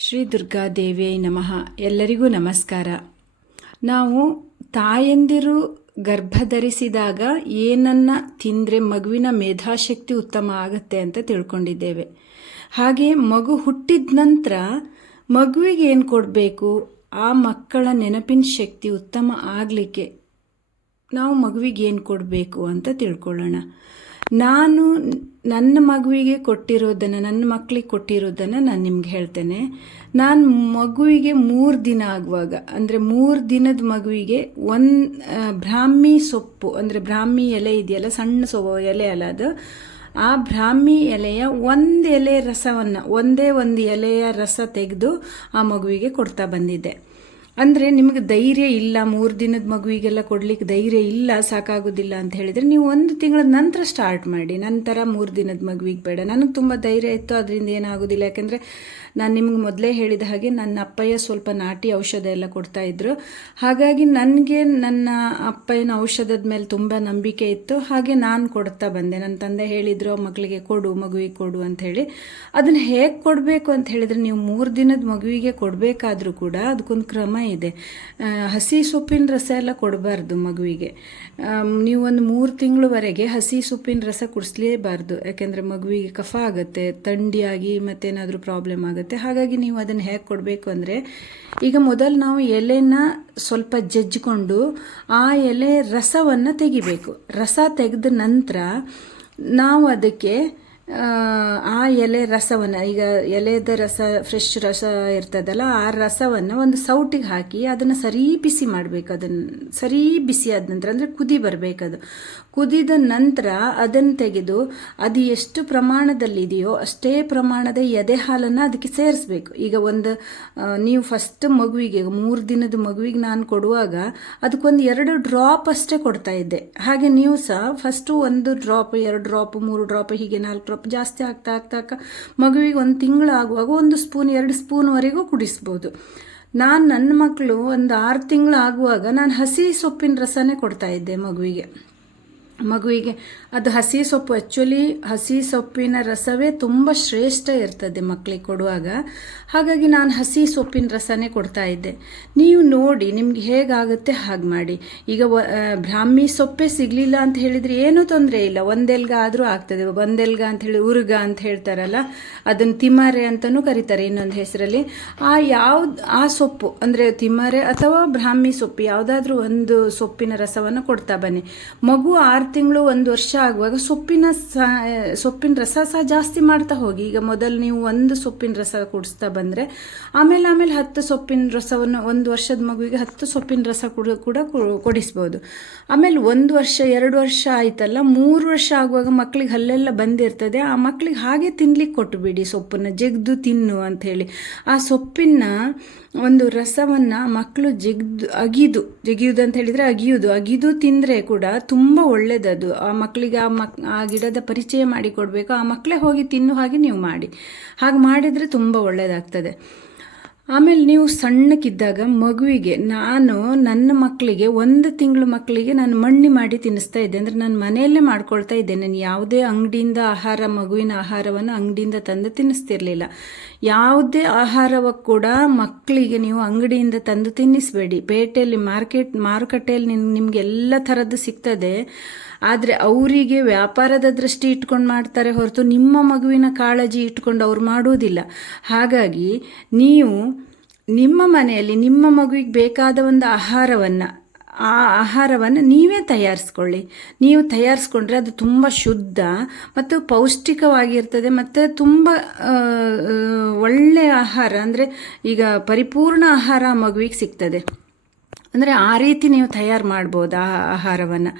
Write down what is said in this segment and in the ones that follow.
ಶ್ರೀ ದುರ್ಗಾದೇವಿಯೇ ನಮಃ. ಎಲ್ಲರಿಗೂ ನಮಸ್ಕಾರ. ನಾವು ತಾಯಂದಿರು ಗರ್ಭ ಧರಿಸಿದಾಗ ಏನನ್ನ ತಿಂದರೆ ಮಗುವಿನ ಮೇಧಾಶಕ್ತಿ ಉತ್ತಮ ಆಗುತ್ತೆ ಅಂತ ತಿಳ್ಕೊಂಡಿದ್ದೇವೆ. ಹಾಗೆ ಮಗು ಹುಟ್ಟಿದ ನಂತರ ಮಗುವಿಗೆ ಏನು ಕೊಡಬೇಕು? ಆ ಮಕ್ಕಳ ನೆನಪಿನ ಶಕ್ತಿ ಉತ್ತಮ ಆಗಲಿಕ್ಕೆ ನಾವು ಮಗುವಿಗೆ ಏನು ಕೊಡಬೇಕು ಅಂತ ತಿಳ್ಕೊಳ್ಳೋಣ. ನಾನು ನನ್ನ ಮಗುವಿಗೆ ಕೊಟ್ಟಿರೋದನ್ನು, ನನ್ನ ಮಕ್ಕಳಿಗೆ ಕೊಟ್ಟಿರೋದನ್ನು ನಾನು ನಿಮ್ಗೆ ಹೇಳ್ತೇನೆ. ನಾನು ಮಗುವಿಗೆ ಮೂರು ದಿನ ಆಗುವಾಗ, ಅಂದರೆ ಮೂರು ದಿನದ ಮಗುವಿಗೆ ಒಂದು ಬ್ರಾಹ್ಮಿ ಸೊಪ್ಪು, ಅಂದರೆ ಬ್ರಾಹ್ಮಿ ಎಲೆ ಇದೆಯಲ್ಲ, ಸಣ್ಣ ಸೊ ಎಲೆ ಅಲ್ಲ ಅದು. ಆ ಬ್ರಾಹ್ಮಿ ಎಲೆಯ ಒಂದು ಎಲೆ ರಸವನ್ನು, ಒಂದೇ ಒಂದು ಎಲೆಯ ರಸ ತೆಗೆದು ಆ ಮಗುವಿಗೆ ಕೊಡ್ತಾ ಬಂದಿದ್ದೆ. ಅಂದರೆ ನಿಮಗೆ ಧೈರ್ಯ ಇಲ್ಲ, ಮೂರು ದಿನದ ಮಗುವಿಗೆಲ್ಲ ಕೊಡ್ಲಿಕ್ಕೆ ಧೈರ್ಯ ಇಲ್ಲ, ಸಾಕಾಗೋದಿಲ್ಲ ಅಂತ ಹೇಳಿದರೆ ನೀವು ಒಂದು ತಿಂಗಳ ನಂತರ ಸ್ಟಾರ್ಟ್ ಮಾಡಿ. ನಂತರ ಮೂರು ದಿನದ ಮಗುವಿಗೆ ಬೇಡ. ನನಗೆ ತುಂಬ ಧೈರ್ಯ ಇತ್ತು, ಅದರಿಂದ ಏನಾಗೋದಿಲ್ಲ. ಯಾಕೆಂದರೆ ನಾನು ನಿಮ್ಗೆ ಮೊದಲೇ ಹೇಳಿದ ಹಾಗೆ ನನ್ನ ಅಪ್ಪಯ್ಯ ಸ್ವಲ್ಪ ನಾಟಿ ಔಷಧ ಎಲ್ಲ ಕೊಡ್ತಾ ಇದ್ರು. ಹಾಗಾಗಿ ನನಗೆ ನನ್ನ ಅಪ್ಪಯ್ಯನ ಔಷಧದ ಮೇಲೆ ತುಂಬ ನಂಬಿಕೆ ಇತ್ತು. ಹಾಗೆ ನಾನು ಕೊಡ್ತಾ ಬಂದೆ. ನನ್ನ ತಂದೆ ಹೇಳಿದ್ರು ಮಕ್ಕಳಿಗೆ ಕೊಡು, ಮಗುವಿಗೆ ಕೊಡು ಅಂತ ಹೇಳಿ. ಅದನ್ನು ಹೇಗೆ ಕೊಡಬೇಕು ಅಂತ ಹೇಳಿದರೆ ನೀವು ಮೂರು ದಿನದ ಮಗುವಿಗೆ ಕೊಡಬೇಕಾದ್ರೂ ಕೂಡ ಅದಕ್ಕೊಂದು ಕ್ರಮ ಇದೆ. ಹಸಿ ಸೊಪ್ಪಿನ ರಸ ಎಲ್ಲ ಕೊಡಬಾರ್ದು ಮಗುವಿಗೆ. ನೀವು ಒಂದು ಮೂರು ತಿಂಗಳವರೆಗೆ ಹಸಿ ಸೊಪ್ಪಿನ ರಸ ಕುಡಿಸ್ಲೇಬಾರ್ದು. ಯಾಕೆಂದರೆ ಮಗುವಿಗೆ ಕಫ ಆಗುತ್ತೆ ಥಂಡಿಯಾಗಿ ಮತ್ತೇನಾದರೂ ಪ್ರಾಬ್ಲಮ್ ಆಗುತ್ತೆ. ಹಾಗಾಗಿ ನೀವು ಅದನ್ನು ಹೇಗೆ ಕೊಡಬೇಕು ಅಂದರೆ, ಈಗ ಮೊದಲು ನಾವು ಎಲೆನ ಸ್ವಲ್ಪ ಜಜ್ಜಿಕೊಂಡು ಆ ಎಲೆ ರಸವನ್ನು ತೆಗಿಬೇಕು. ರಸ ತೆಗೆದ ನಂತರ ನಾವು ಅದಕ್ಕೆ ಆ, ಎಲೆ ರಸವನ್ನು ಈಗ ಎಲೆದ ರಸ ಫ್ರೆಶ್ ರಸ ಇರ್ತದಲ್ಲ ಆ ರಸವನ್ನು ಒಂದು ಸೌಟಿಗೆ ಹಾಕಿ ಅದನ್ನು ಸರಿ ಬಿಸಿ ಮಾಡಬೇಕು. ಅದನ್ನು ಸರಿ ಬಿಸಿ ಆದ ನಂತರ ಅಂದರೆ ಕುದಿ ಬರಬೇಕದು ಕುದಿದ ನಂತರ ಅದನ್ನು ತೆಗೆದು ಅದು ಎಷ್ಟು ಪ್ರಮಾಣದಲ್ಲಿದೆಯೋ ಅಷ್ಟೇ ಪ್ರಮಾಣದ ಎದೆ ಹಾಲನ್ನು ಅದಕ್ಕೆ ಸೇರಿಸ್ಬೇಕು. ಈಗ ಒಂದು ನೀವು ಫಸ್ಟ್ ಮಗುವಿಗೆ ಮೂರು ದಿನದ ಮಗುವಿಗೆ ನಾನು ಕೊಡುವಾಗ ಅದಕ್ಕೊಂದು ಎರಡು ಡ್ರಾಪ್ ಅಷ್ಟೇ ಕೊಡ್ತಾ ಇದ್ದೆ. ಹಾಗೆ ನೀವು ಸಹ ಫಸ್ಟು ಒಂದು ಡ್ರಾಪ್ ಎರಡು ಡ್ರಾಪ್ ಮೂರು ಡ್ರಾಪ್ ಹೀಗೆ ನಾಲ್ಕು ಜಾಸ್ತಿ ಆಗ್ತಾ ಆಗ್ತಾ ಆಗ್ತಾ ಮಗುವಿಗೆ ಒಂದು ತಿಂಗಳು ಆಗುವಾಗ ಒಂದು ಸ್ಪೂನ್, ಎರಡು ಸ್ಪೂನ್ವರೆಗೂ ಕುಡಿಸ್ಬೋದು. ನಾನು ನನ್ನ ಮಕ್ಕಳು ಒಂದು ಆರು ತಿಂಗಳು ಆಗುವಾಗ ನಾನು ಹಸಿ ಸೊಪ್ಪಿನ ರಸನೇ ಕೊಡ್ತಾ ಇದ್ದೆ ಮಗುವಿಗೆ. ಮಗುವಿಗೆ ಅದು ಹಸಿ ಸೊಪ್ಪು ಆ್ಯಕ್ಚುಲಿ ಹಸಿ ಸೊಪ್ಪಿನ ರಸವೇ ತುಂಬ ಶ್ರೇಷ್ಠ ಇರ್ತದೆ ಮಕ್ಕಳಿಗೆ ಕೊಡುವಾಗ. ಹಾಗಾಗಿ ನಾನು ಹಸಿ ಸೊಪ್ಪಿನ ರಸನೇ ಕೊಡ್ತಾ ಇದ್ದೆ. ನೀವು ನೋಡಿ ನಿಮ್ಗೆ ಹೇಗಾಗುತ್ತೆ ಹಾಗೆ ಮಾಡಿ. ಈಗ ಬ್ರಾಹ್ಮಿ ಸೊಪ್ಪೇ ಸಿಗಲಿಲ್ಲ ಅಂತ ಹೇಳಿದರೆ ಏನೂ ತೊಂದರೆ ಇಲ್ಲ. ಒಂದೆಲ್ಗ ಆದರೂ ಆಗ್ತದೆ. ಒಂದೆಲ್ಗ ಅಂತ ಹೇಳಿ ಉರುಗ ಅಂತ ಹೇಳ್ತಾರಲ್ಲ, ಅದನ್ನು ತಿಮರೆ ಅಂತಲೂ ಕರೀತಾರೆ ಇನ್ನೊಂದು ಹೆಸರಲ್ಲಿ. ಆ ಯಾವ್ದು, ಆ ಸೊಪ್ಪು, ಅಂದರೆ ತಿಮರೆ ಅಥವಾ ಬ್ರಾಹ್ಮಿ ಸೊಪ್ಪು, ಯಾವುದಾದ್ರೂ ಒಂದು ಸೊಪ್ಪಿನ ರಸವನ್ನು ಕೊಡ್ತಾ ಬನ್ನಿ. ಮಗು ಆರು ತಿಂಗಳು ಒಂದು ವರ್ಷ ಆಗುವಾಗ ಸೊಪ್ಪಿನ ಸೊಪ್ಪಿನ ರಸ ಸಹ ಜಾಸ್ತಿ ಮಾಡ್ತಾ ಹೋಗಿ. ಈಗ ಮೊದಲು ನೀವು ಒಂದು ಸೊಪ್ಪಿನ ರಸ ಕುಡಿಸ್ತಾ ಬಂದರೆ, ಆಮೇಲೆ ಆಮೇಲೆ ಹತ್ತು ಸೊಪ್ಪಿನ ರಸವನ್ನು, ಒಂದು ವರ್ಷದ ಮಗುವಿಗೆ ಹತ್ತು ಸೊಪ್ಪಿನ ರಸ ಕೂಡ ಕೂಡ ಕೊಡಿಸ್ಬೋದು. ಆಮೇಲೆ ಒಂದು ವರ್ಷ, ಎರಡು ವರ್ಷ ಆಯ್ತಲ್ಲ, ಮೂರು ವರ್ಷ ಆಗುವಾಗ ಮಕ್ಕಳಿಗೆ ಹಲ್ಲೆಲ್ಲ ಬಂದಿರ್ತದೆ. ಆ ಮಕ್ಕಳಿಗೆ ಹಾಗೆ ತಿನ್ಲಿಕ್ಕೆ ಕೊಟ್ಟುಬಿಡಿ ಸೊಪ್ಪನ್ನು, ಜಗ್ದು ತಿನ್ನು ಅಂತ ಹೇಳಿ. ಆ ಸೊಪ್ಪಿನ ಒಂದು ರಸವನ್ನು ಮಕ್ಕಳು ಜಗ್ದು, ಅಗಿದು ಜಗಿಯುವುದು ಅಂತ ಹೇಳಿದರೆ ಅಗಿಯುವುದು ಅಗಿದು ತಿಂದರೆ ಕೂಡ ತುಂಬ ಒಳ್ಳೆಯದದು ಆ ಮಕ್ಕಳಿಗೆ ಆ ಮಕ್, ಆ ಗಿಡದ ಪರಿಚಯ ಮಾಡಿ ಕೊಡಬೇಕು ಆ ಮಕ್ಕಳೇ ಹೋಗಿ ತಿನ್ನು ಹಾಗೆ ನೀವು ಮಾಡಿ. ಹಾಗೆ ಮಾಡಿದರೆ ತುಂಬ ಒಳ್ಳೆಯದಾಗ್ತದೆ ಆಮೇಲೆ ನೀವು ಸಣ್ಣಕ್ಕಿದ್ದಾಗ ಮಗುವಿಗೆ, ನಾನು ನನ್ನ ಮಕ್ಕಳಿಗೆ ಒಂದು ತಿಂಗಳು ಮಕ್ಕಳಿಗೆ ನಾನು ಮಣ್ಣಿ ಮಾಡಿ ತಿನ್ನಿಸ್ತಾ ಇದ್ದೆ. ಅಂದರೆ ನಾನು ಮನೆಯಲ್ಲೇ ಮಾಡ್ಕೊಳ್ತಾ ಇದ್ದೆ. ನಾನು ಯಾವುದೇ ಅಂಗಡಿಯಿಂದ ಆಹಾರ, ಮಗುವಿನ ಆಹಾರವನ್ನು ಅಂಗಡಿಯಿಂದ ತಂದು ತಿನ್ನಿಸ್ತಿರ್ಲಿಲ್ಲ. ಯಾವುದೇ ಆಹಾರವ ಕೂಡ ಮಕ್ಕಳಿಗೆ ನೀವು ಅಂಗಡಿಯಿಂದ ತಂದು ತಿನ್ನಿಸಬೇಡಿ. ಪೇಟೆಯಲ್ಲಿ ಮಾರ್ಕೆಟ್, ಮಾರುಕಟ್ಟೆಯಲ್ಲಿ ನಿಮ್ ನಿಮ್ಗೆ ಎಲ್ಲ ಥರದ್ದು ಸಿಗ್ತದೆ. ಆದರೆ ಅವರಿಗೆ ವ್ಯಾಪಾರದ ದೃಷ್ಟಿ ಇಟ್ಕೊಂಡು ಮಾಡ್ತಾರೆ ಹೊರತು ನಿಮ್ಮ ಮಗುವಿನ ಕಾಳಜಿ ಇಟ್ಕೊಂಡು ಅವ್ರು ಮಾಡುವುದಿಲ್ಲ. ಹಾಗಾಗಿ ನೀವು ನಿಮ್ಮ ಮನೆಯಲ್ಲಿ ನಿಮ್ಮ ಮಗುವಿಗೆ ಬೇಕಾದ ಒಂದು ಆಹಾರವನ್ನು, ಆ ಆಹಾರವನ್ನು ನೀವೇ ತಯಾರಿಸ್ಕೊಳ್ಳಿ. ನೀವು ತಯಾರಿಸ್ಕೊಂಡ್ರೆ ಅದು ತುಂಬ ಶುದ್ಧ ಮತ್ತು ಪೌಷ್ಟಿಕವಾಗಿರ್ತದೆ ಮತ್ತು ತುಂಬ ಒಳ್ಳೆಯ ಆಹಾರ ಅಂದರೆ ಈಗ ಪರಿಪೂರ್ಣ ಆಹಾರ ಮಗುವಿಗೆ ಸಿಗ್ತದೆ. ಅಂದರೆ ಆ ರೀತಿ ನೀವು ತಯಾರು ಮಾಡ್ಬೋದು ಆ ಆಹಾರವನ್ನು.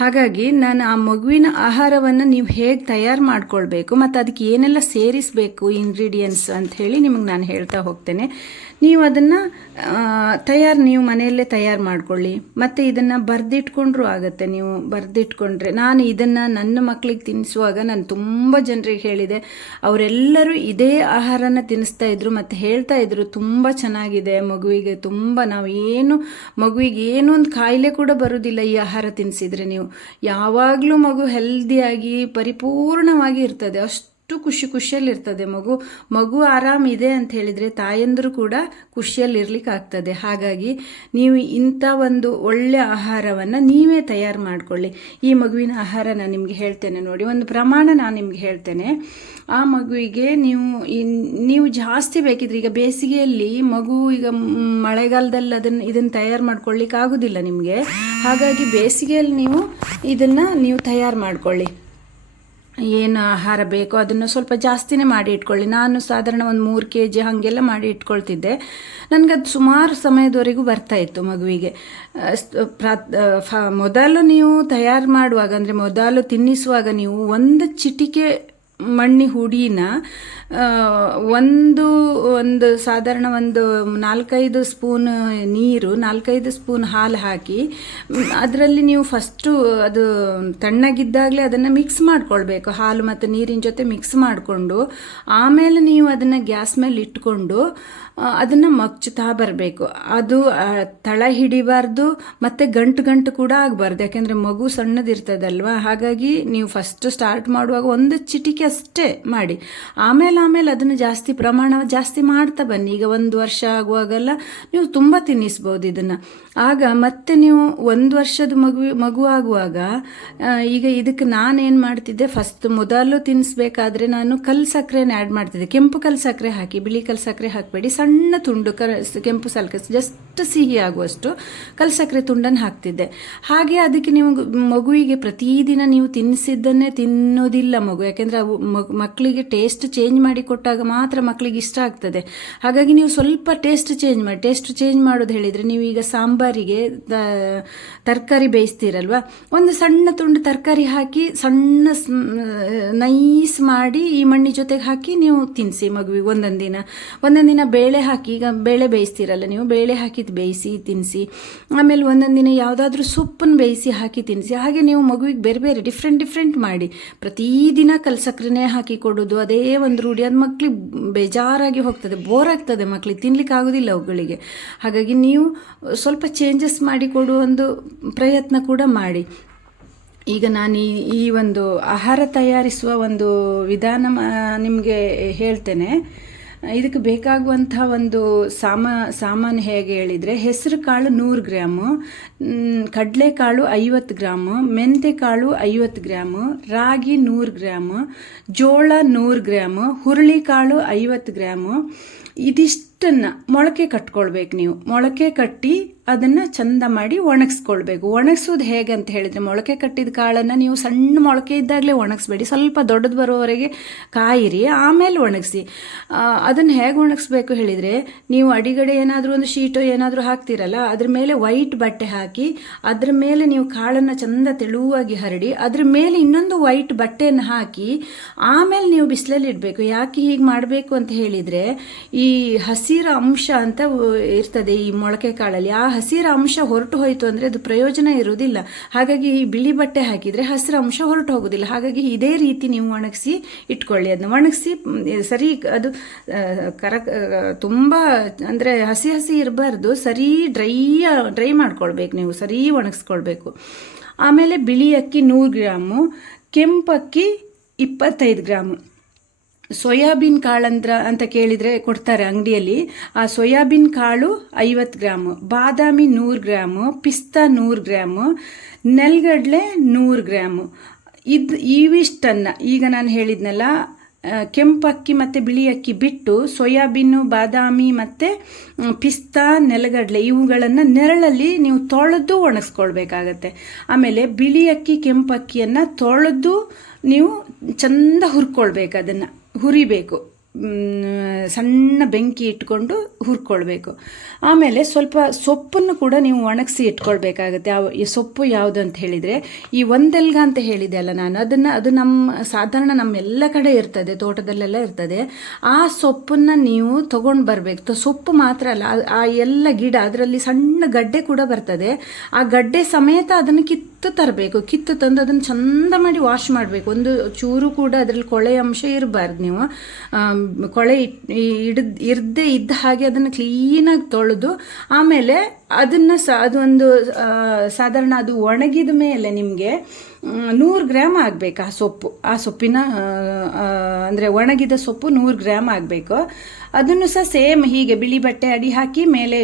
ಹಾಗಾಗಿ ನಾನು ಆ ಮಗುವಿನ ಆಹಾರವನ್ನು ನೀವು ಹೇಗೆ ತಯಾರು ಮಾಡ್ಕೊಳ್ಬೇಕು ಮತ್ತು ಅದಕ್ಕೆ ಏನೆಲ್ಲ ಸೇರಿಸಬೇಕು ಇಂಗ್ರೀಡಿಯೆಂಟ್ಸ್ ಅಂತ ಹೇಳಿ ನಿಮಗೆ ನಾನು ಹೇಳ್ತಾ ಹೋಗ್ತೇನೆ. ನೀವು ಅದನ್ನು ತಯಾರು, ನೀವು ಮನೆಯಲ್ಲೇ ತಯಾರು ಮಾಡ್ಕೊಳ್ಳಿ. ಮತ್ತು ಇದನ್ನು ಬರೆದಿಟ್ಕೊಂಡ್ರೂ ಆಗುತ್ತೆ. ನೀವು ಬರೆದಿಟ್ಕೊಂಡ್ರೆ, ನಾನು ಇದನ್ನು ನನ್ನ ಮಕ್ಕಳಿಗೆ ತಿನ್ನಿಸುವಾಗ ನಾನು ತುಂಬ ಜನರಿಗೆ ಹೇಳಿದೆ, ಅವರೆಲ್ಲರೂ ಇದೇ ಆಹಾರನ ತಿನ್ನಿಸ್ತಾ ಇದ್ರು, ಮತ್ತು ಹೇಳ್ತಾ ಇದ್ರು, ತುಂಬ ಚೆನ್ನಾಗಿದೆ ಮಗುವಿಗೆ, ತುಂಬ ನಾವು ಏನು ಮಗುವಿಗೆ ಏನೊಂದು ಕಾಯಿಲೆ ಕೂಡ ಬರೋದಿಲ್ಲ ಈ ಆಹಾರ ತಿನ್ನಿಸಿದ್ರೆ ನೀವು. ಯಾವಾಗಲೂ ಮಗು ಹೆಲ್ದಿಯಾಗಿ ಪರಿಪೂರ್ಣವಾಗಿ ಇರ್ತದೆ. ಅಷ್ಟು ಖುಷಿ ಖುಷಿಯಲ್ಲಿರ್ತದೆ ಮಗು. ಮಗು ಆರಾಮಿದೆ ಅಂತ ಹೇಳಿದರೆ ತಾಯಂದರು ಕೂಡ ಖುಷಿಯಲ್ಲಿ ಇರ್ಲಿಕ್ಕೆ ಆಗ್ತದೆ ಹಾಗಾಗಿ ನೀವು ಇಂಥ ಒಂದು ಒಳ್ಳೆಯ ಆಹಾರವನ್ನು ನೀವೇ ತಯಾರು ಮಾಡಿಕೊಳ್ಳಿ. ಈ ಮಗುವಿನ ಆಹಾರ ನಾನು ನಿಮಗೆ ಹೇಳ್ತೇನೆ ನೋಡಿ. ಒಂದು ಪ್ರಮಾಣ ನಾನು ನಿಮಗೆ ಹೇಳ್ತೇನೆ. ಆ ಮಗುವಿಗೆ ನೀವು ನೀವು ಜಾಸ್ತಿ ಬೇಕಿದ್ರೆ ಈಗ ಬೇಸಿಗೆಯಲ್ಲಿ ಮಗು ಈಗ ಮಳೆಗಾಲದಲ್ಲಿ ಅದನ್ನು ಇದನ್ನು ತಯಾರು ಮಾಡ್ಕೊಳ್ಳಿಕ್ಕೆ ಆಗೋದಿಲ್ಲ ನಿಮಗೆ. ಹಾಗಾಗಿ ಬೇಸಿಗೆಯಲ್ಲಿ ನೀವು ಇದನ್ನು ನೀವು ತಯಾರು ಮಾಡ್ಕೊಳ್ಳಿ. ಏನು ಆಹಾರ ಬೇಕೋ ಅದನ್ನು ಸ್ವಲ್ಪ ಜಾಸ್ತಿನೇ ಮಾಡಿ ಇಟ್ಕೊಳ್ಳಿ. ನಾನು ಸಾಧಾರಣ ಒಂದು ಮೂರು ಕೆ ಜಿ ಹಾಗೆಲ್ಲ ಮಾಡಿ ಇಟ್ಕೊಳ್ತಿದ್ದೆ. ನನಗದು ಸುಮಾರು ಸಮಯದವರೆಗೂ ಬರ್ತಾ ಇತ್ತು ಮಗುವಿಗೆ. ಮೊದಲು ನೀವು ತಯಾರು ಮಾಡುವಾಗ, ಅಂದರೆ ಮೊದಲು ತಿನ್ನಿಸುವಾಗ ನೀವು ಒಂದು ಚಿಟಿಕೆ ಮಣ್ಣಿ ಹುಡಿನ ಒಂದು ಒಂದು ಸಾಧಾರಣ ಒಂದು ನಾಲ್ಕೈದು ಸ್ಪೂನ್ ನೀರು, ನಾಲ್ಕೈದು ಸ್ಪೂನ್ ಹಾಲು ಹಾಕಿ, ಅದರಲ್ಲಿ ನೀವು ಫಸ್ಟು ಅದು ತಣ್ಣಗಿದ್ದಾಗಲೇ ಅದನ್ನು ಮಿಕ್ಸ್ ಮಾಡ್ಕೊಳ್ಬೇಕು. ಹಾಲು ಮತ್ತು ನೀರಿನ ಜೊತೆ ಮಿಕ್ಸ್ ಮಾಡಿಕೊಂಡು, ಆಮೇಲೆ ನೀವು ಅದನ್ನು ಗ್ಯಾಸ್ ಮೇಲೆ ಇಟ್ಕೊಂಡು ಅದನ್ನು ಮಗ್ಚುತ್ತಾ ಬರಬೇಕು. ಅದು ತಳ ಹಿಡಿಬಾರ್ದು ಮತ್ತು ಗಂಟು ಗಂಟು ಕೂಡ ಆಗಬಾರ್ದು. ಯಾಕೆಂದರೆ ಮಗು ಸಣ್ಣದಿರ್ತದಲ್ವ? ಹಾಗಾಗಿ ನೀವು ಫಸ್ಟ್ ಸ್ಟಾರ್ಟ್ ಮಾಡುವಾಗ ಒಂದು ಚಿಟಿಕೆ ಅಷ್ಟೇ ಮಾಡಿ. ಆಮೇಲೆ ಆಮೇಲೆ ಅದನ್ನು ಜಾಸ್ತಿ ಪ್ರಮಾಣ ಜಾಸ್ತಿ ಮಾಡ್ತಾ ಬನ್ನಿ. ಈಗ ಒಂದು ವರ್ಷ ಆಗುವಾಗೆಲ್ಲ ನೀವು ತುಂಬ ತಿನ್ನಿಸ್ಬೋದು ಇದನ್ನು. ಆಗ ಮತ್ತೆ ನೀವು ಒಂದು ವರ್ಷದ ಮಗು ಮಗು ಆಗುವಾಗ ಈಗ ಇದಕ್ಕೆ ನಾನೇನು ಮಾಡ್ತಿದ್ದೆ? ಫಸ್ಟ್ ಮೊದಲು ತಿನ್ನಿಸ್ಬೇಕಾದ್ರೆ ನಾನು ಕಲ್ಲು ಸಕ್ಕರೆನ ಆ್ಯಡ್ ಮಾಡ್ತಿದ್ದೆ. ಕೆಂಪು ಕಲ್ಲು ಸಕ್ಕರೆ ಹಾಕಿ, ಬಿಳಿ ಕಲ್ಲು ಸಕ್ಕರೆ ಹಾಕಬೇಡಿ. ಸಣ್ಣ ತುಂಡು ಕ, ಕೆಂಪು ಸಲ್ಕೆ ಜಸ್ಟ್ ಸಿಹಿ ಆಗುವಷ್ಟು ಕಲ್ಸಕ್ಕರೆ ತುಂಡನ್ನು ಹಾಕ್ತಿದ್ದೆ. ಹಾಗೆ ಅದಕ್ಕೆ ನೀವು ಮಗುವಿಗೆ ಪ್ರತಿದಿನ ನೀವು ತಿನ್ನಿಸಿದ್ದನ್ನೇ ತಿನ್ನೋದಿಲ್ಲ ಮಗು. ಯಾಕೆಂದರೆ ಮಕ್ಕಳಿಗೆ ಟೇಸ್ಟ್ ಚೇಂಜ್ ಮಾಡಿ ಕೊಟ್ಟಾಗ ಮಾತ್ರ ಮಕ್ಕಳಿಗೆ ಇಷ್ಟ ಆಗ್ತದೆ. ಹಾಗಾಗಿ ನೀವು ಸ್ವಲ್ಪ ಟೇಸ್ಟ್ ಚೇಂಜ್ ಮಾಡಿ, ಟೇಸ್ಟ್ ಚೇಂಜ್ ಮಾಡೋದು ಹೇಳಿದರೆ ನೀವು ಈಗ ಸಾಂಬಾರಿಗೆ ತರಕಾರಿ ಬೇಯಿಸ್ತೀರಲ್ವ? ಒಂದು ಸಣ್ಣ ತುಂಡು ತರಕಾರಿ ಹಾಕಿ ಸಣ್ಣ ನೈಸ್ ಮಾಡಿ ಈ ಮಣ್ಣಿ ಜೊತೆಗೆ ಹಾಕಿ ನೀವು ತಿನ್ನಿಸಿ ಮಗುವಿಗೆ ಒಂದೊಂದು ದಿನ ಒಂದೊಂದು ದಿನ ಬೇಳೆ ಹಾಕಿ ಈಗ ಬೇಳೆ ಬೇಯಿಸ್ತೀರಲ್ಲ ನೀವು? ಬೇಳೆ ಹಾಕಿ ಬೇಯಿಸಿ ತಿನ್ನಿಸಿ ಆಮೇಲೆ ಒಂದೊಂದು ದಿನ ಯಾವುದಾದ್ರೂ ಸೊಪ್ಪನ್ನು ಬೇಯಿಸಿ ಹಾಕಿ ತಿನ್ನಿಸಿ ಹಾಗೆ ನೀವು ಮಗುವಿಗೆ ಬೇರೆ ಬೇರೆ ಡಿಫ್ರೆಂಟ್ ಡಿಫ್ರೆಂಟ್ ಮಾಡಿ. ಪ್ರತಿದಿನ ಕಲ್ಸಕ್ರೆನೇ ಹಾಕಿ ಕೊಡೋದು. ಅದೇ ಒಂದು ರೂಢಿ. ಅದು ಮಕ್ಳಿಗೆ ಬೇಜಾರಾಗಿ ಹೋಗ್ತದೆ ಬೋರ್ ಆಗ್ತದೆ ಮಕ್ಳಿಗೆ. ತಿನ್ಲಿಕ್ಕೆ ಆಗೋದಿಲ್ಲ ಅವುಗಳಿಗೆ. ಹಾಗಾಗಿ ನೀವು ಸ್ವಲ್ಪ ಚೇಂಜಸ್ ಮಾಡಿ ಕೊಡುವ ಒಂದು ಪ್ರಯತ್ನ ಕೂಡ ಮಾಡಿ. ಈಗ ನಾನು ಈ ಈ ಒಂದು ಆಹಾರ ತಯಾರಿಸುವ ಒಂದು ವಿಧಾನ ನಿಮಗೆ ಹೇಳ್ತೇನೆ. ಇದಕ್ಕೆ ಬೇಕಾಗುವಂಥ ಒಂದು ಸಾಮಾ ಸಾಮಾನು ಹೇಗೆ ಹೇಳಿದರೆ ಹೆಸರು ಕಾಳು ನೂರು ಗ್ರಾಮು ಕಡಲೆಕಾಳು ಐವತ್ತು ಗ್ರಾಮು, ಮೆಂತೆಕಾಳು ಐವತ್ತು ಗ್ರಾಮು, ರಾಗಿ ನೂರು ಗ್ರಾಮು, ಜೋಳ ನೂರು ಗ್ರಾಮು, ಹುರುಳಿಕಾಳು ಐವತ್ತು ಗ್ರಾಮು. ಇದಿಷ್ಟನ್ನು ಮೊಳಕೆ ಕಟ್ಕೊಳ್ಬೇಕು ನೀವು. ಮೊಳಕೆ ಕಟ್ಟಿ ಅದನ್ನು ಚಂದ ಮಾಡಿ ಒಣಗಿಸ್ಕೊಳ್ಬೇಕು. ಒಣಗಿಸೋದು ಹೇಗೆ ಅಂತ ಹೇಳಿದರೆ, ಮೊಳಕೆ ಕಟ್ಟಿದ ಕಾಳನ್ನು ನೀವು ಸಣ್ಣ ಮೊಳಕೆ ಇದ್ದಾಗಲೇ ಒಣಗಿಸ್ಬೇಡಿ. ಸ್ವಲ್ಪ ದೊಡ್ಡದು ಬರೋವರೆಗೆ ಕಾಯಿರಿ, ಆಮೇಲೆ ಒಣಗಿಸಿ. ಅದನ್ನು ಹೇಗೆ ಒಣಗಿಸ್ಬೇಕು ಹೇಳಿದರೆ, ನೀವು ಅಡಿಗಡೆ ಏನಾದರೂ ಒಂದು ಶೀಟು ಏನಾದರೂ ಹಾಕ್ತೀರಲ್ಲ, ಅದ್ರ ಮೇಲೆ ವೈಟ್ ಬಟ್ಟೆ ಹಾಕಿ. ಅದ್ರ ಮೇಲೆ ನೀವು ಕಾಳನ್ನು ಚಂದ ತೆಳುವಾಗಿ ಹರಡಿ, ಅದ್ರ ಮೇಲೆ ಇನ್ನೊಂದು ವೈಟ್ ಬಟ್ಟೆಯನ್ನು ಹಾಕಿ, ಆಮೇಲೆ ನೀವು ಬಿಸಿಲಲ್ಲಿ ಇಡಬೇಕು. ಯಾಕೆ ಹೀಗೆ ಮಾಡಬೇಕು ಅಂತ ಹೇಳಿದರೆ, ಈ ಹಸಿರ ಅಂಶ ಅಂತ ಇರ್ತದೆ ಈ ಮೊಳಕೆ ಕಾಳಲ್ಲಿ, ಆ ಹಸಿರ ಅಂಶ ಹೊರಟು ಹೋಯಿತು ಅಂದರೆ ಅದು ಪ್ರಯೋಜನ ಇರುವುದಿಲ್ಲ. ಹಾಗಾಗಿ ಈ ಬಿಳಿ ಬಟ್ಟೆ ಹಾಕಿದರೆ ಹಸಿರ ಅಂಶ ಹೊರಟು ಹೋಗೋದಿಲ್ಲ ಹಾಗಾಗಿ ಇದೇ ರೀತಿ ನೀವು ಒಣಗಿಸಿ ಇಟ್ಕೊಳ್ಳಿ. ಅದನ್ನ ಒಣಗಿಸಿ, ಸರಿ, ಅದು ಕರ ತುಂಬ ಅಂದರೆ ಹಸಿ ಹಸಿ ಇರಬಾರ್ದು. ಸರಿ ಡ್ರೈ ಡ್ರೈ ಮಾಡ್ಕೊಳ್ಬೇಕು. ನೀವು ಸರಿ ಒಣಗಿಸ್ಕೊಳ್ಬೇಕು. ಆಮೇಲೆ ಬಿಳಿ ಅಕ್ಕಿ ನೂರು ಗ್ರಾಮು ಕೆಂಪಕ್ಕಿ ಇಪ್ಪತ್ತೈದು ಗ್ರಾಮು. ಸೋಯಾಬೀನ್ ಕಾಳಂದ್ರ ಅಂತ ಕೇಳಿದರೆ ಕೊಡ್ತಾರೆ ಅಂಗಡಿಯಲ್ಲಿ. ಆ ಸೋಯಾಬೀನ್ ಕಾಳು ಐವತ್ತು ಗ್ರಾಮು, ಬಾದಾಮಿ ನೂರು ಗ್ರಾಮು, ಪಿಸ್ತಾ ನೂರು ಗ್ರಾಮು, ನೆಲ್ಗಡಲೆ ನೂರು ಗ್ರಾಮು. ಇದು ಇವಿಷ್ಟನ್ನು, ಈಗ ನಾನು ಹೇಳಿದ್ನಲ್ಲ ಕೆಂಪು ಅಕ್ಕಿ ಮತ್ತು ಬಿಳಿ ಅಕ್ಕಿ ಬಿಟ್ಟು ಸೋಯಾಬೀನು, ಬಾದಾಮಿ ಮತ್ತು ಪಿಸ್ತಾ, ನೆಲಗಡಲೆ ಇವುಗಳನ್ನು ನೆರಳಲ್ಲಿ ನೀವು ತೊಳೆದು ಒಣಗಿಸ್ಕೊಳ್ಬೇಕಾಗತ್ತೆ. ಆಮೇಲೆ ಬಿಳಿ ಅಕ್ಕಿ, ಕೆಂಪು ಅಕ್ಕಿಯನ್ನು ತೊಳೆದು ನೀವು ಚಂದ ಹುರ್ಕೊಳ್ಬೇಕು ಅದನ್ನು, ಹುರಿಬೇಕು. ಸಣ್ಣ ಬೆಂಕಿ ಇಟ್ಕೊಂಡು ಹುರ್ಕೊಳ್ಬೇಕು. ಆಮೇಲೆ ಸ್ವಲ್ಪ ಸೊಪ್ಪನ್ನು ಕೂಡ ನೀವು ಒಣಗಿಸಿ ಇಟ್ಕೊಳ್ಬೇಕಾಗತ್ತೆ. ಈ ಸೊಪ್ಪು ಯಾವುದು ಅಂತ ಹೇಳಿದರೆ, ಈ ಒಂದೆಲ್ಗ ಅಂತ ಹೇಳಿದೆ ಅಲ್ಲ ನಾನು. ಅದನ್ನು, ಅದು ನಮ್ಮ, ಸಾಧಾರಣ ನಮ್ಮೆಲ್ಲ ಕಡೆ ಇರ್ತದೆ, ತೋಟದಲ್ಲೆಲ್ಲ ಇರ್ತದೆ. ಆ ಸೊಪ್ಪನ್ನು ನೀವು ತೊಗೊಂಡು ಬರಬೇಕು. ಸೊಪ್ಪು ಮಾತ್ರ ಅಲ್ಲ ಆ ಎಲ್ಲ ಗಿಡ, ಅದರಲ್ಲಿ ಸಣ್ಣ ಗಡ್ಡೆ ಕೂಡ ಬರ್ತದೆ. ಆ ಗಡ್ಡೆ ಸಮೇತ ಅದನ್ನು ಕಿತ್ತು ತರಬೇಕು, ಕಿತ್ತು ತಂದು ಅದನ್ನು ಚಂದ ಮಾಡಿ ವಾಶ್ ಮಾಡಬೇಕು. ಒಂದು ಚೂರು ಕೂಡ ಅದರಲ್ಲಿ ಕೊಳೆ ಅಂಶ ಇರಬಾರ್ದು ನೀವು. ಕೊಳೆ ಇಡ್ ಇರದೇ ಇದ್ದ ಹಾಗೆ ಅದನ್ನು ಕ್ಲೀನಾಗಿ ತೊಳೆದು, ಆಮೇಲೆ ಅದನ್ನು ಸ, ಅದೊಂದು ಸಾಧಾರಣ ಅದು ಒಣಗಿದ ಮೇಲೆ ನಿಮಗೆ ನೂರು ಗ್ರಾಮ್ ಆಗಬೇಕು ಆ ಸೊಪ್ಪು. ಆ ಸೊಪ್ಪಿನ ಅಂದರೆ ಒಣಗಿದ ಸೊಪ್ಪು ನೂರು ಗ್ರಾಮ್ ಆಗಬೇಕು. ಅದನ್ನು ಸಹ ಸೇಮ್ ಹೀಗೆ ಬಿಳಿ ಬಟ್ಟೆ ಅಡಿ ಹಾಕಿ ಮೇಲೆ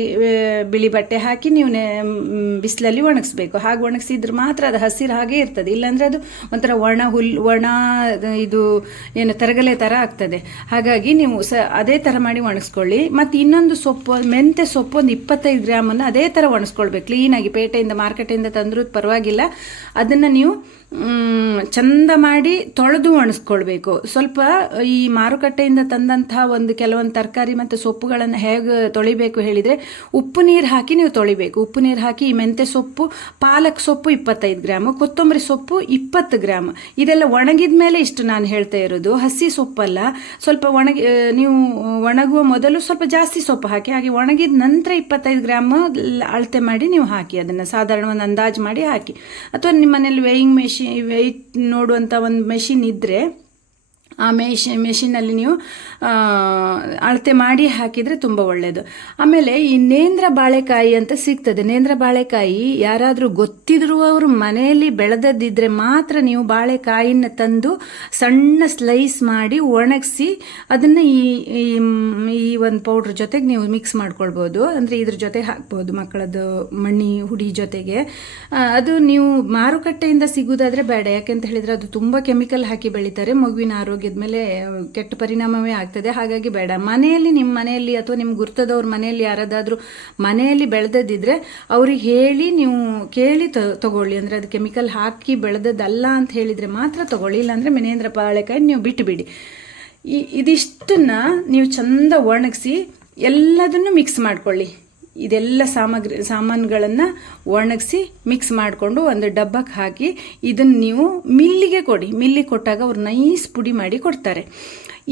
ಬಿಳಿ ಬಟ್ಟೆ ಹಾಕಿ ನೀವು ಬಿಸಿಲಲ್ಲಿ ಒಣಗಿಸ್ಬೇಕು. ಹಾಗೆ ಒಣಗಿಸಿದ್ರೆ ಮಾತ್ರ ಅದು ಹಸಿರು ಹಾಗೆ ಇರ್ತದೆ. ಇಲ್ಲಾಂದರೆ ಅದು ಒಂಥರ ಒಣ ಹುಲ್, ಒಣ, ಇದು ಏನು ತರಗಲೆ ಥರ ಆಗ್ತದೆ. ಹಾಗಾಗಿ ನೀವು ಸ, ಅದೇ ಥರ ಮಾಡಿ ಒಣಗಿಸ್ಕೊಳ್ಳಿ. ಮತ್ತು ಇನ್ನೊಂದು ಸೊಪ್ಪು ಮೆಂತೆ ಸೊಪ್ಪು ಒಂದು ಇಪ್ಪತ್ತೈದು ಗ್ರಾಮನ್ನು ಅದೇ ಥರ ಒಣಗಿಸ್ಕೊಳ್ಬೇಕು. ಕ್ಲೀನಾಗಿ ಪೇಟೆಯಿಂದ, ಮಾರ್ಕೆಟಿಂದ ತಂದರೂ ಪರವಾಗಿಲ್ಲ. ಅದನ್ನು ನೀವು ಚಂದ ಮಾಡಿ ತೊಳೆದು ಒಣಸ್ಕೊಳ್ಬೇಕು. ಸ್ವಲ್ಪ ಈ ಮಾರುಕಟ್ಟೆಯಿಂದ ತಂದಂತಹ ಒಂದು ಕೆಲವೊಂದು ತರಕಾರಿ ಮತ್ತು ಸೊಪ್ಪುಗಳನ್ನು ಹೇಗೆ ತೊಳಿಬೇಕು ಹೇಳಿದರೆ, ಉಪ್ಪು ನೀರು ಹಾಕಿ ನೀವು ತೊಳಿಬೇಕು. ಉಪ್ಪು ನೀರು ಹಾಕಿ ಈ ಮೆಂತೆ ಸೊಪ್ಪು, ಪಾಲಕ್ ಸೊಪ್ಪು ಇಪ್ಪತ್ತೈದು ಗ್ರಾಮ್, ಕೊತ್ತಂಬರಿ ಸೊಪ್ಪು ಇಪ್ಪತ್ತು ಗ್ರಾಮ್. ಇದೆಲ್ಲ ಒಣಗಿದ ಮೇಲೆ ಇಷ್ಟು ನಾನು ಹೇಳ್ತಾ ಇರೋದು. ಹಸಿ ಸೊಪ್ಪಲ್ಲ, ಸ್ವಲ್ಪ ಒಣಗಿ ನೀವು ಒಣಗುವ ಮೊದಲು ಸ್ವಲ್ಪ ಜಾಸ್ತಿ ಸೊಪ್ಪು ಹಾಕಿ, ಹಾಗೆ ಒಣಗಿದ ನಂತರ ಇಪ್ಪತ್ತೈದು ಗ್ರಾಮ್ ಅಳತೆ ಮಾಡಿ ನೀವು ಹಾಕಿ, ಅದನ್ನು ಸಾಧಾರಣ ಒಂದು ಅಂದಾಜು ಮಾಡಿ ಹಾಕಿ. ಅಥವಾ ನಿಮ್ಮ ಮನೇಲಿ ವೇಯಿಂಗ್ ಮೆಷಿನ್ ವೆಯ್ಟ್ ನೋಡುವಂಥ ಒಂದು ಮೆಷಿನ್ ಇದ್ದರೆ ಆ ಮೆಷಿ ಮೆಷಿನಲ್ಲಿ ನೀವು ಅಳತೆ ಮಾಡಿ ಹಾಕಿದರೆ ತುಂಬ ಒಳ್ಳೆಯದು ಆಮೇಲೆ ಈ ನೇಂದ್ರ ಬಾಳೆಕಾಯಿ ಅಂತ ಸಿಗ್ತದೆ. ನೇಂದ್ರ ಬಾಳೆಕಾಯಿ ಯಾರಾದರೂ ಗೊತ್ತಿದ್ರು ಅವರು ಮನೆಯಲ್ಲಿ ಬೆಳೆದದ್ದಿದ್ರೆ ಮಾತ್ರ ನೀವು ಬಾಳೆಕಾಯಿನ ತಂದು ಸಣ್ಣ ಸ್ಲೈಸ್ ಮಾಡಿ ಒಣಗಿಸಿ ಅದನ್ನು ಈ, ಈ- ಒಂದು ಪೌಡ್ರ್ ಜೊತೆಗೆ ನೀವು ಮಿಕ್ಸ್ ಮಾಡ್ಕೊಳ್ಬೋದು. ಅಂದರೆ ಇದ್ರ ಜೊತೆ ಹಾಕ್ಬೋದು ಮಕ್ಕಳದ್ದು ಮಣ್ಣಿ, ಹುಡಿ ಜೊತೆಗೆ. ಅದು ನೀವು ಮಾರುಕಟ್ಟೆಯಿಂದ ಸಿಗುವುದಾದ್ರೆ ಬೇಡ. ಯಾಕೆಂತ ಹೇಳಿದರೆ ಅದು ತುಂಬ ಕೆಮಿಕಲ್ ಹಾಕಿ ಬೆಳೀತಾರೆ. ಮಗುವಿನ ಮೇಲೆ ಕೆಟ್ಟ ಪರಿಣಾಮವೇ ಆಗ್ತದೆ. ಹಾಗಾಗಿ ಬೇಡ. ಮನೆಯಲ್ಲಿ ನಿಮ್ಮ ಮನೆಯಲ್ಲಿ ಅಥವಾ ನಿಮ್ಮ ಗುರ್ತದವ್ರ ಮನೆಯಲ್ಲಿ ಯಾರದಾದರೂ ಮನೆಯಲ್ಲಿ ಬೆಳೆದದ್ದಿದ್ರೆ ಅವ್ರಿಗೆ ಹೇಳಿ ನೀವು ಕೇಳಿ ತ- ತಗೊಳ್ಳಿ. ಅಂದರೆ ಅದು ಕೆಮಿಕಲ್ ಹಾಕಿ ಬೆಳೆದದ್ದಲ್ಲ ಅಂತ ಹೇಳಿದರೆ ಮಾತ್ರ ತಗೊಳ್ಳಿ. ಇಲ್ಲಾಂದರೆ ಮಿನೇಂದ್ರ ಪಾಳೆಕಾಯಿ ನೀವು ಬಿಟ್ಟುಬಿಡಿ ಈ, ಇದಿಷ್ಟನ್ನ ನೀವು ಚಂದ ಒಣಗಿಸಿ ಎಲ್ಲದನ್ನು ಮಿಕ್ಸ್ ಮಾಡ್ಕೊಳ್ಳಿ. ಇದೆಲ್ಲ ಸಾಮಗ್ರಿ, ಸಾಮಾನುಗಳನ್ನು ಒಣಗಿಸಿ ಮಿಕ್ಸ್ ಮಾಡಿಕೊಂಡು ಒಂದು ಡಬ್ಬಕ್ಕೆ ಹಾಕಿ ಇದನ್ನು ನೀವು ಮಿಲ್ಲಿಗೆ ಕೊಡಿ. ಮಿಲ್ಲಿಗೆ ಕೊಟ್ಟಾಗ ಅವ್ರು ನೈಸ್ ಪುಡಿ ಮಾಡಿ ಕೊಡ್ತಾರೆ.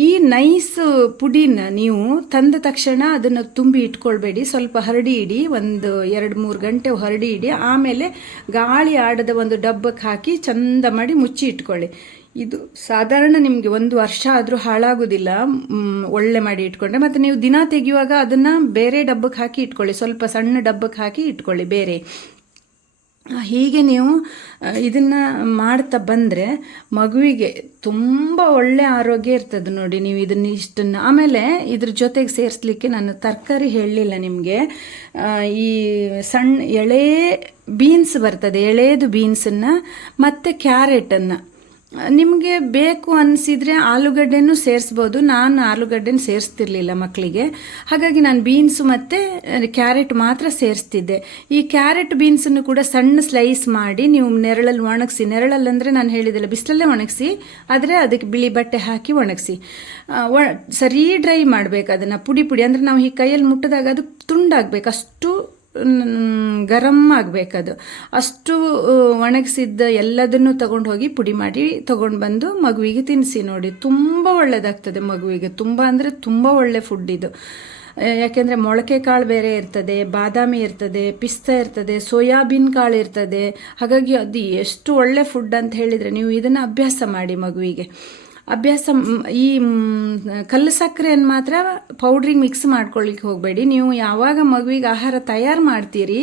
ಈ ನೈಸ್ ಪುಡಿನ ನೀವು ತಂದ ತಕ್ಷಣ ಅದನ್ನು ತುಂಬಿ ಇಟ್ಕೊಳ್ಬೇಡಿ. ಸ್ವಲ್ಪ ಹರಡಿ ಇಡಿ ಒಂದು ಎರಡು ಮೂರು ಗಂಟೆ ಹರಡಿ ಇಡಿ ಆಮೇಲೆ ಗಾಳಿ ಆಡದ ಒಂದು ಡಬ್ಬಕ್ಕೆ ಹಾಕಿ ಚಂದ ಮಾಡಿ ಮುಚ್ಚಿ ಇಟ್ಕೊಳ್ಳಿ. ಇದು ಸಾಧಾರಣ ನಿಮಗೆ ಒಂದು ವರ್ಷ ಆದರೂ ಹಾಳಾಗೋದಿಲ್ಲ ಒಳ್ಳೆ ಮಾಡಿ ಇಟ್ಕೊಂಡ್ರೆ. ಮತ್ತು ನೀವು ದಿನ ತೆಗೆಯುವಾಗ ಅದನ್ನು ಬೇರೆ ಡಬ್ಬಕ್ಕೆ ಹಾಕಿ ಇಟ್ಕೊಳ್ಳಿ, ಸ್ವಲ್ಪ ಸಣ್ಣ ಡಬ್ಬಕ್ಕೆ ಹಾಕಿ ಇಟ್ಕೊಳ್ಳಿ ಬೇರೆ. ಹೀಗೆ ನೀವು ಇದನ್ನು ಮಾಡ್ತಾ ಬಂದರೆ ಮಗುವಿಗೆ ತುಂಬ ಒಳ್ಳೆ ಆರೋಗ್ಯ ಇರ್ತದೆ ನೋಡಿ ನೀವು ಇದನ್ನ ಇಷ್ಟನ್ನು. ಆಮೇಲೆ ಇದ್ರ ಜೊತೆಗೆ ಸೇರಿಸ್ಲಿಕ್ಕೆ ನಾನು ತರಕಾರಿ ಹೇಳಲಿಲ್ಲ ನಿಮಗೆ. ಈ ಸಣ್ಣ ಎಳೆ ಬೀನ್ಸ್ ಬರ್ತದೆ, ಎಳೆದು ಬೀನ್ಸನ್ನು ಮತ್ತು ಕ್ಯಾರೆಟನ್ನು ನಿಮಗೆ ಬೇಕು ಅನಿಸಿದರೆ ಆಲೂಗಡ್ಡೆನೂ ಸೇರಿಸ್ಬೋದು. ನಾನು ಆಲೂಗಡ್ಡೆನ ಸೇರಿಸ್ತಿರ್ಲಿಲ್ಲ ಮಕ್ಕಳಿಗೆ ಹಾಗಾಗಿ ನಾನು ಬೀನ್ಸು ಮತ್ತು ಕ್ಯಾರೆಟ್ ಮಾತ್ರ ಸೇರಿಸ್ತಿದ್ದೆ. ಈ ಕ್ಯಾರೆಟ್ ಬೀನ್ಸನ್ನು ಕೂಡ ಸಣ್ಣ ಸ್ಲೈಸ್ ಮಾಡಿ ನೀವು ನೆರಳಲ್ಲಿ ಒಣಗಿಸಿ, ನೆರಳಲ್ಲಂದರೆ ನಾನು ಹೇಳಿದಿಲ್ಲ ಬಿಸಿಲಲ್ಲೇ ಒಣಗಿಸಿ, ಆದರೆ ಅದಕ್ಕೆ ಬಿಳಿ ಬಟ್ಟೆ ಹಾಕಿ ಒಣಗಿಸಿ. ಸರಿ ಡ್ರೈ ಮಾಡಬೇಕು ಅದನ್ನು ಪುಡಿ ಪುಡಿ. ಅಂದರೆ ನಾವು ಈ ಕೈಯಲ್ಲಿ ಮುಟ್ಟಿದಾಗ ಅದು ತುಂಡಾಗಬೇಕು. ಅಷ್ಟು ಗರಂ ಆಗಬೇಕದು. ಅಷ್ಟು ಒಣಗಿಸಿದ್ದ ಎಲ್ಲದನ್ನು ತಗೊಂಡು ಹೋಗಿ ಪುಡಿ ಮಾಡಿ ತಗೊಂಡು ಬಂದು ಮಗುವಿಗೆ ತಿನ್ನಿಸಿ ನೋಡಿ. ತುಂಬ ಒಳ್ಳೆಯದಾಗ್ತದೆ ಮಗುವಿಗೆ. ತುಂಬ ಅಂದರೆ ತುಂಬ ಒಳ್ಳೆ ಫುಡ್ ಇದು. ಯಾಕೆಂದರೆ ಮೊಳಕೆ ಕಾಳು ಬೇರೆ ಇರ್ತದೆ, ಬಾದಾಮಿ ಇರ್ತದೆ, ಪಿಸ್ತಾ ಇರ್ತದೆ, ಸೋಯಾಬೀನ್ ಕಾಳು ಇರ್ತದೆ. ಹಾಗಾಗಿ ಅದು ಎಷ್ಟು ಒಳ್ಳೆ ಫುಡ್ ಅಂತ ಹೇಳಿದರೆ ನೀವು ಇದನ್ನು ಅಭ್ಯಾಸ ಮಾಡಿ ಮಗುವಿಗೆ. ಅಭ್ಯಾಸ ಈ ಕಲ್ಲು ಸಕ್ಕರೆಯನ್ನು ಮಾತ್ರ ಪೌಡ್ರಿಗೆ ಮಿಕ್ಸ್ ಮಾಡ್ಕೊಳ್ಳಿಕ್ಕೆ ಹೋಗಬೇಡಿ. ನೀವು ಯಾವಾಗ ಮಗುವಿಗೆ ಆಹಾರ ತಯಾರು ಮಾಡ್ತೀರಿ,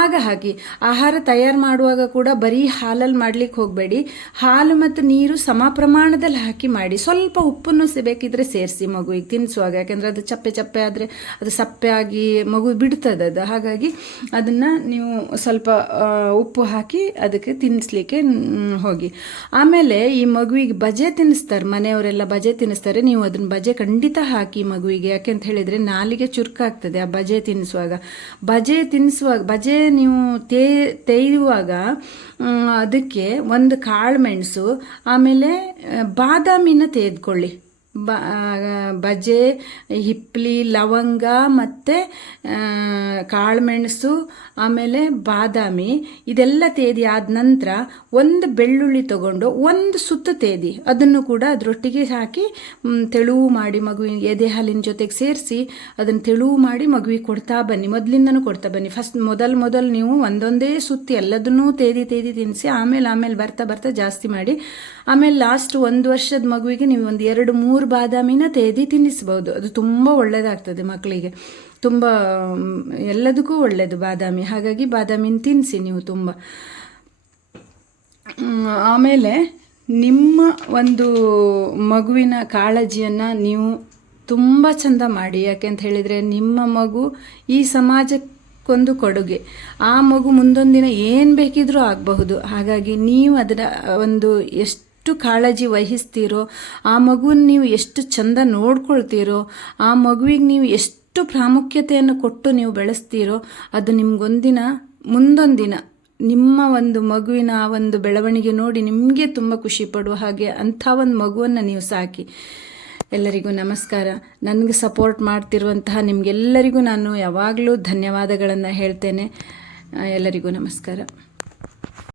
ಆಗ ಹಾಕಿ. ಆಹಾರ ತಯಾರು ಮಾಡುವಾಗ ಕೂಡ ಬರೀ ಹಾಲಲ್ಲಿ ಮಾಡ್ಲಿಕ್ಕೆ ಹೋಗಬೇಡಿ. ಹಾಲು ಮತ್ತು ನೀರು ಸಮ ಪ್ರಮಾಣದಲ್ಲಿ ಹಾಕಿ ಮಾಡಿ. ಸ್ವಲ್ಪ ಉಪ್ಪನ್ನು ಸಿಬೇಕಿದ್ರೆ ಸೇರಿಸಿ ಮಗುವಿಗೆ ತಿನ್ನಿಸುವಾಗ. ಯಾಕೆಂದರೆ ಅದು ಚಪ್ಪೆ ಚಪ್ಪೆ ಆದರೆ ಅದು ಸಪ್ಪೆ ಆಗಿ ಮಗು ಬಿಡ್ತದೆ ಅದು. ಹಾಗಾಗಿ ಅದನ್ನು ನೀವು ಸ್ವಲ್ಪ ಉಪ್ಪು ಹಾಕಿ ಅದಕ್ಕೆ ತಿನ್ನಿಸ್ಲಿಕ್ಕೆ ಹೋಗಿ. ಆಮೇಲೆ ಈ ಮಗುವಿಗೆ ಬಜೆ ತಿನ್ನಿಸ್ತಾರೆ ಮನೆಯವರೆಲ್ಲ ಬಜೆ ತಿನ್ನಿಸ್ತಾರೆ, ನೀವು ಅದನ್ನ ಬಜೆ ಖಂಡಿತ ಹಾಕಿ ಮಗುವಿಗೆ. ಯಾಕೆ ಅಂತ ಹೇಳಿದರೆ ನಾಲಿಗೆ ಚುರುಕಾಗ್ತದೆ, ಆ ಬಜೆ ತಿನ್ನಿಸುವಾಗ. ಬಜೆ ತಿನ್ನಿಸುವಾಗ, ಬಜೆ ನೀವು ತೇ ಅದಕ್ಕೆ ಒಂದು ಕಾಳು ಮೆಣಸು, ಆಮೇಲೆ ಬಾದಾಮಿನ ತೆಗೆದುಕೊಳ್ಳಿ. ಬ ಬಜೆ, ಹಿಪ್ಲಿ, ಲವಂಗ ಮತ್ತು ಕಾಳುಮೆಣಸು, ಆಮೇಲೆ ಬಾದಾಮಿ, ಇದೆಲ್ಲ ತೇದಿ ಆದ ನಂತರ ಒಂದು ಬೆಳ್ಳುಳ್ಳಿ ತಗೊಂಡು ಒಂದು ಸುತ್ತ ತೇದಿ. ಅದನ್ನು ಕೂಡ ಅದರೊಟ್ಟಿಗೆ ಹಾಕಿ ತೆಳುವು ಮಾಡಿ ಮಗುವಿನ ಎದೆ ಹಾಲಿನ ಜೊತೆಗೆ ಸೇರಿಸಿ ಅದನ್ನು ತೆಳುವು ಮಾಡಿ ಮಗುವಿಗೆ ಕೊಡ್ತಾ ಬನ್ನಿ. ಮೊದಲಿಂದನೂ ಕೊಡ್ತಾ ಬನ್ನಿ. ಫಸ್ಟ್ ಮೊದಲು ಮೊದಲು ನೀವು ಒಂದೊಂದೇ ಸುತ್ತಿ ಎಲ್ಲದನ್ನೂ ತೇದಿ ತೇದಿ ತಿನ್ನಿಸಿ ಆಮೇಲೆ ಆಮೇಲೆ ಬರ್ತಾ ಬರ್ತಾ ಜಾಸ್ತಿ ಮಾಡಿ, ಆಮೇಲೆ ಲಾಸ್ಟ್ ಒಂದು ವರ್ಷದ ಮಗುವಿಗೆ ನೀವು ಒಂದು ಎರಡು, ಮೂರು ಬಾದಾಮಿನ ತೇದಿ ತಿನ್ನಿಸ್ಬೋದು. ಅದು ತುಂಬ ಒಳ್ಳೆಯದಾಗ್ತದೆ ಮಕ್ಕಳಿಗೆ. ತುಂಬ ಎಲ್ಲದಕ್ಕೂ ಒಳ್ಳೆಯದು ಬಾದಾಮಿ. ಹಾಗಾಗಿ ಬಾದಾಮಿನ ತಿನ್ನಿಸಿ ನೀವು ತುಂಬ. ಆಮೇಲೆ ನಿಮ್ಮ ಒಂದು ಮಗುವಿನ ಕಾಳಜಿಯನ್ನು ನೀವು ತುಂಬ ಚಂದ ಮಾಡಿ. ಯಾಕೆ ಅಂತ ಹೇಳಿದರೆ ನಿಮ್ಮ ಮಗು ಈ ಸಮಾಜಕ್ಕೊಂದು ಕೊಡುಗೆ. ಆ ಮಗು ಮುಂದೊಂದು ದಿನ ಏನು ಬೇಕಿದ್ರೂ ಆಗಬಹುದು. ಹಾಗಾಗಿ ನೀವು ಅದರ ಒಂದು ಎಷ್ಟು ಕಾಳಜಿ ವಹಿಸ್ತೀರೋ, ಆ ಮಗುವನ್ನು ನೀವು ಎಷ್ಟು ಚಂದ ನೋಡ್ಕೊಳ್ತೀರೋ, ಆ ಮಗುವಿಗೆ ನೀವು ಎಷ್ಟು ಪ್ರಾಮುಖ್ಯತೆಯನ್ನು ಕೊಟ್ಟು ನೀವು ಬೆಳೆಸ್ತೀರೋ, ಅದು ನಿಮ್ಗೊಂದಿನ, ಮುಂದೊಂದಿನ ನಿಮ್ಮ ಒಂದು ಮಗುವಿನ ಆ ಒಂದು ಬೆಳವಣಿಗೆ ನೋಡಿ ನಿಮಗೆ ತುಂಬ ಖುಷಿ ಪಡುವ ಹಾಗೆ ಅಂಥ ಒಂದು ಮಗುವನ್ನು ನೀವು ಸಾಕಿ. ಎಲ್ಲರಿಗೂ ನಮಸ್ಕಾರ. ನನಗೆ ಸಪೋರ್ಟ್ ಮಾಡ್ತಿರುವಂತಹ ನಿಮಗೆಲ್ಲರಿಗೂ ನಾನು ಯಾವಾಗಲೂ ಧನ್ಯವಾದಗಳನ್ನು ಹೇಳ್ತೇನೆ. ಎಲ್ಲರಿಗೂ ನಮಸ್ಕಾರ.